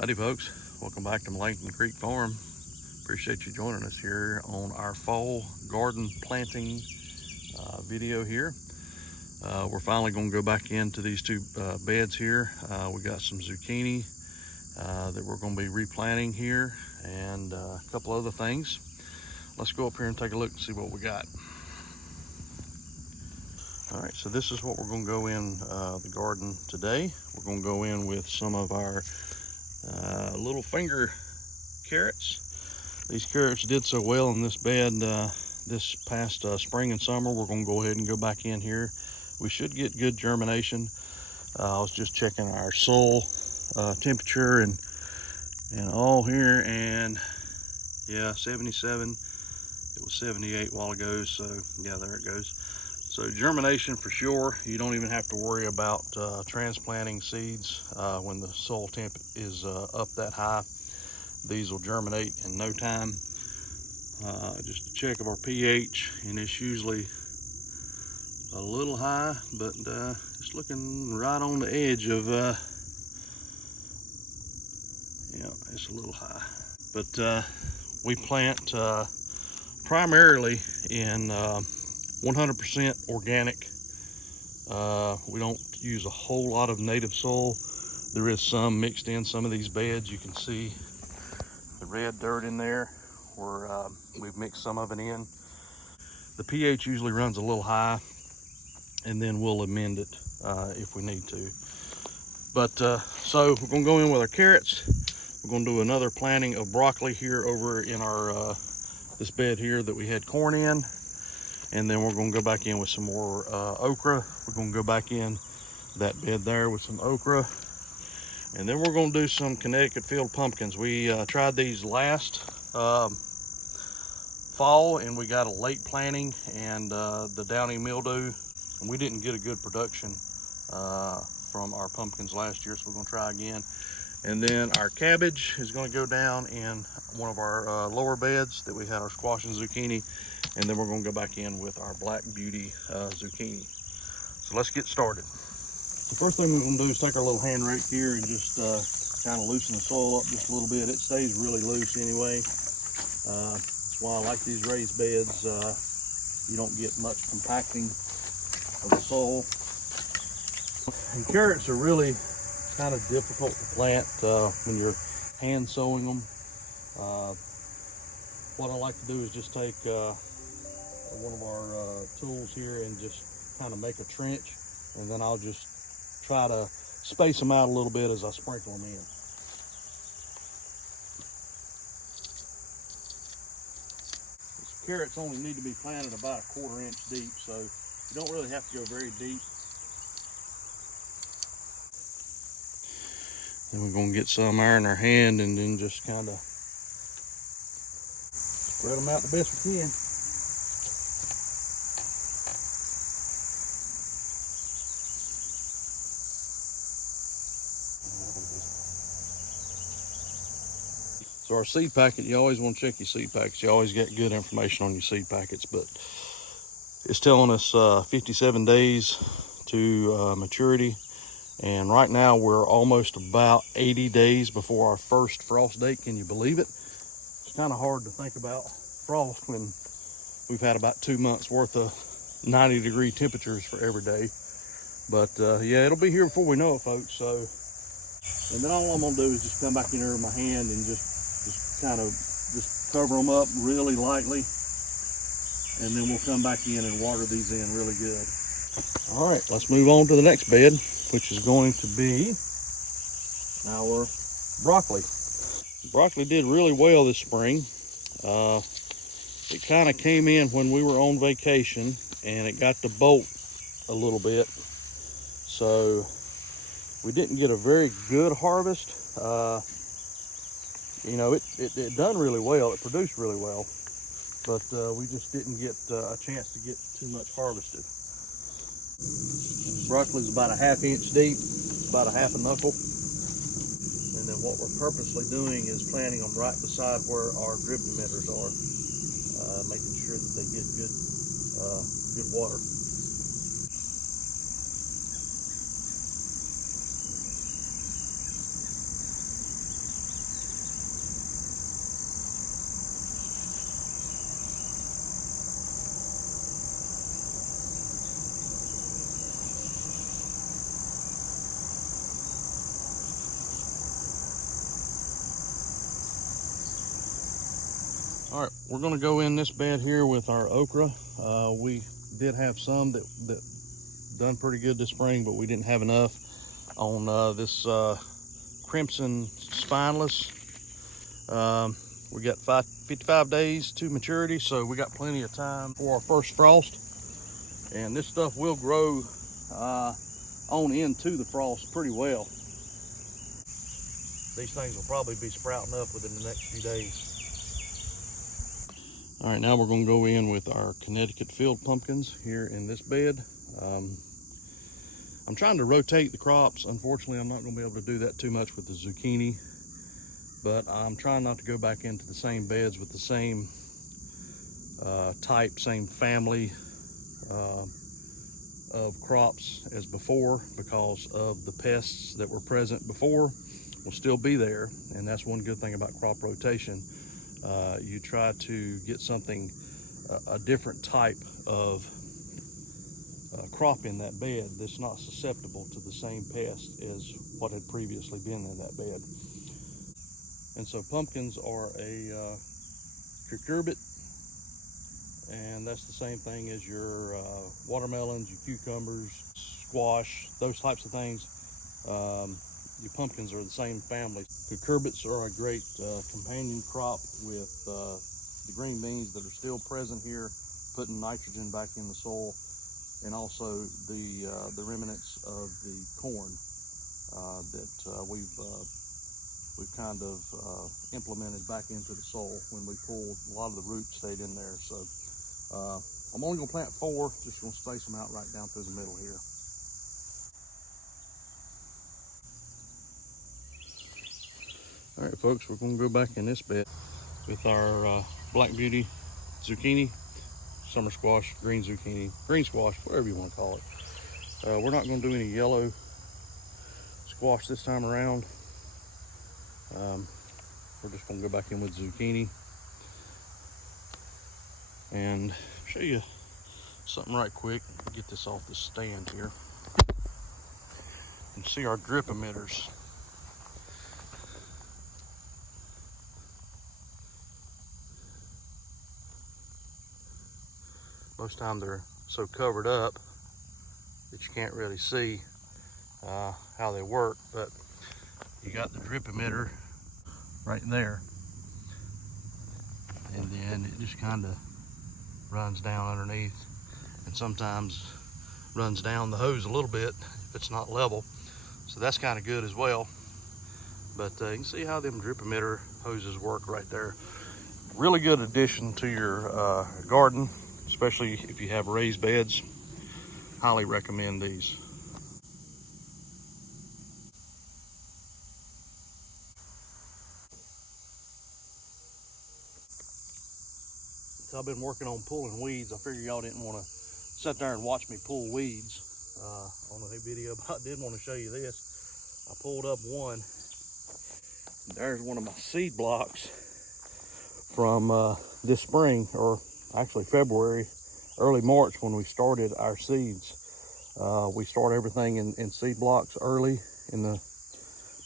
Howdy folks, welcome back to Melanson Creek Farm. Appreciate you joining us here on our fall garden planting video here. We're finally going to go back into these two beds here. We got some zucchini that we're going to be replanting here and a couple other things. Let's go up here and take a look and see what we got. All right, so this is what we're going to go in the garden today. We're going to go in with some of our little finger carrots. These carrots did so well in this bed this past spring and summer. We're going to go ahead and go back in here. We should get good germination. I was just checking our soil temperature and all here, and yeah, 77. It was 78 a while ago, so yeah, there it goes. So germination for sure. You don't even have to worry about transplanting seeds when the soil temp is up that high. These will germinate in no time. Just a check of our pH, and it's usually a little high, but it's looking right on the edge of, yeah, it's a little high. But we plant primarily in 100% organic. We don't use a whole lot of native soil. There is some mixed in some of these beds. You can see the red dirt in there where we've mixed some of it in. The pH usually runs a little high, and then we'll amend it if we need to. But so we're gonna go in with our carrots. We're gonna do another planting of broccoli here over in our this bed here that we had corn in. And then we're gonna go back in with some more okra. We're gonna go back in that bed there with some okra. And then we're gonna do some Connecticut field pumpkins. We tried these last fall, and we got a late planting and the downy mildew, and we didn't get a good production from our pumpkins last year, so we're gonna try again. And then our cabbage is gonna go down in one of our lower beds that we had our squash and zucchini, and then we're gonna go back in with our Black Beauty zucchini. So let's get started. The first thing we're gonna do is take our little hand rake here and just kind of loosen the soil up just a little bit. It stays really loose anyway. That's why I like these raised beds. You don't get much compacting of the soil. And carrots are really kind of difficult to plant when you're hand sowing them. What I like to do is just take one of our tools here and just kind of make a trench, and then I'll just try to space them out a little bit as I sprinkle them in. These carrots only need to be planted about a 1/4 inch deep, so you don't really have to go very deep. Then we're gonna get some there in our hand and then just kind of spread them out the best we can. So our seed packet, you always want to check your seed packets. You always get good information on your seed packets, but it's telling us 57 days to maturity. And right now we're almost about 80 days before our first frost date. Can you believe it? It's kind of hard to think about frost when we've had about 2 months worth of 90-degree temperatures for every day. But yeah, it'll be here before we know it, folks. So, and then all I'm gonna do is just come back in here with my hand and just kind of just cover them up really lightly. And then we'll come back in and water these in really good. All right, let's move on to the next bed, which is going to be our broccoli. Broccoli did really well this spring. It kind of came in when we were on vacation, and it got to bolt a little bit. So we didn't get a very good harvest. You know, it done really well. It produced really well, but we just didn't get a chance to get too much harvested. Broccoli's about a 1/2 inch deep, about a 1/2 knuckle. And then what we're purposely doing is planting them right beside where our drip emitters are, making sure that they get good water. All right, we're gonna go in this bed here with our okra. We did have some that done pretty good this spring, but we didn't have enough on this crimson spineless. We got 55 days to maturity, so we got plenty of time for our first frost. And this stuff will grow on into the frost pretty well. These things will probably be sprouting up within the next few days. All right, now we're gonna go in with our Connecticut field pumpkins here in this bed. I'm trying to rotate the crops. Unfortunately, I'm not gonna be able to do that too much with the zucchini, but I'm trying not to go back into the same beds with the same type, same family of crops as before, because of the pests that were present before will still be there. And that's one good thing about crop rotation. You try to get something, a different type of crop in that bed that's not susceptible to the same pest as what had previously been in that bed. And so pumpkins are a cucurbit, and that's the same thing as your watermelons, your cucumbers, squash, those types of things. Your pumpkins are the same family. Cucurbits are a great companion crop with the green beans that are still present here, putting nitrogen back in the soil, and also the remnants of the corn that we've kind of implemented back into the soil. When we pulled, a lot of the roots stayed in there. So I'm only gonna plant 4, just gonna space them out right down through the middle here. All right, folks, we're gonna go back in this bed with our Black Beauty zucchini, summer squash, green zucchini, green squash, whatever you want to call it. We're not gonna do any yellow squash this time around. We're just gonna go back in with zucchini and show you something right quick. Get this off the stand here. And see our drip emitters. Most time they're so covered up that you can't really see how they work, but you got the drip emitter right there, and then it just kind of runs down underneath, and sometimes runs down the hose a little bit if it's not level, so that's kind of good as well. But you can see how them drip emitter hoses work right there. Really good addition to your garden, especially if you have raised beds. Highly recommend these. So I've been working on pulling weeds. I figured y'all didn't want to sit there and watch me pull weeds on a video, but I did want to show you this. I pulled up one. There's one of my seed blocks from this spring, or actually February, early March, when we started our seeds. We start everything in seed blocks early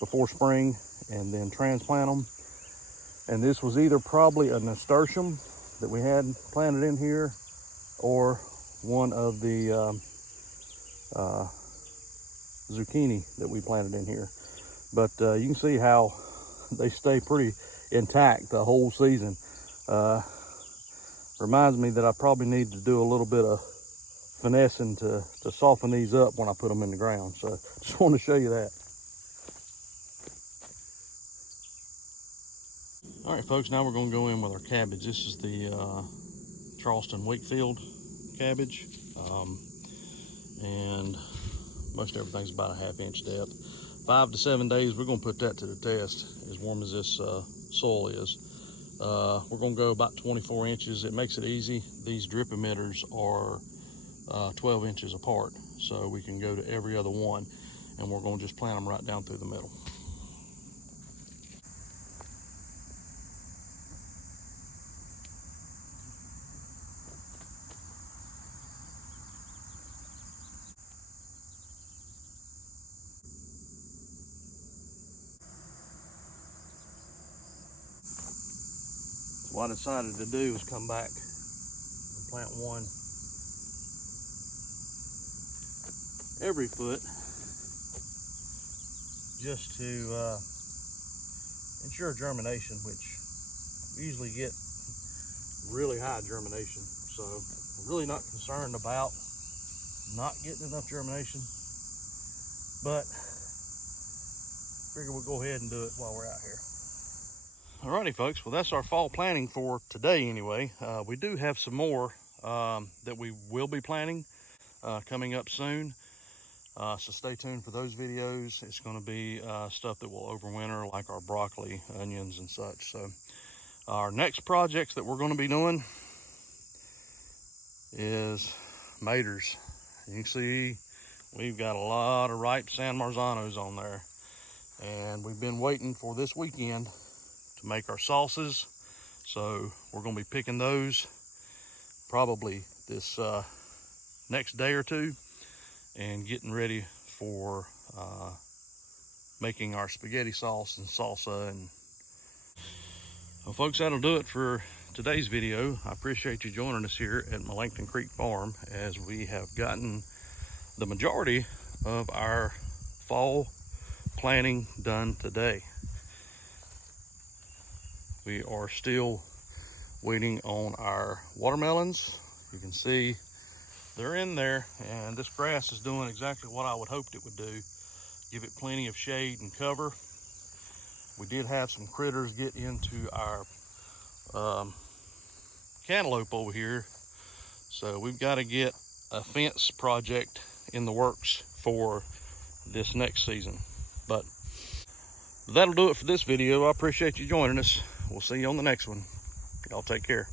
before spring, and then transplant them. And this was either probably a nasturtium that we had planted in here, or one of the zucchini that we planted in here. But you can see how they stay pretty intact the whole season. Reminds me that I probably need to do a little bit of finessing to soften these up when I put them in the ground. So just want to show you that. All right, folks, now we're going to go in with our cabbage. This is the Charleston Wakefield cabbage, and most everything's about a 1/2 inch depth. 5 to 7 days, we're going to put that to the test, as warm as this soil is. We're going to go about 24 inches. It makes it easy. These drip emitters are 12 inches apart, so we can go to every other one, and we're going to just plant them right down through the middle. what I decided to do is come back and plant one every foot, just to ensure germination, which we usually get really high germination. So I'm really not concerned about not getting enough germination, but figure we'll go ahead and do it while we're out here. Alrighty folks, well that's our fall planting for today anyway. We do have some more that we will be planting coming up soon. So stay tuned for those videos. It's going to be stuff that will overwinter, like our broccoli, onions, and such. So our next projects that we're going to be doing is maters. You can see we've got a lot of ripe San Marzanos on there, and we've been waiting for this weekend to make our sauces. So we're going to be picking those probably this next day or two, and getting ready for making our spaghetti sauce and salsa. And well folks, that'll do it for today's video. I appreciate you joining us here at Melancton Creek Farm, as we have gotten the majority of our fall planting done today. We are still waiting on our watermelons. You can see they're in there, and this grass is doing exactly what I would hoped it would do. Give it plenty of shade and cover. We did have some critters get into our cantaloupe over here, so we've got to get a fence project in the works for this next season. But that'll do it for this video. I appreciate you joining us. We'll see you on the next one. Y'all take care.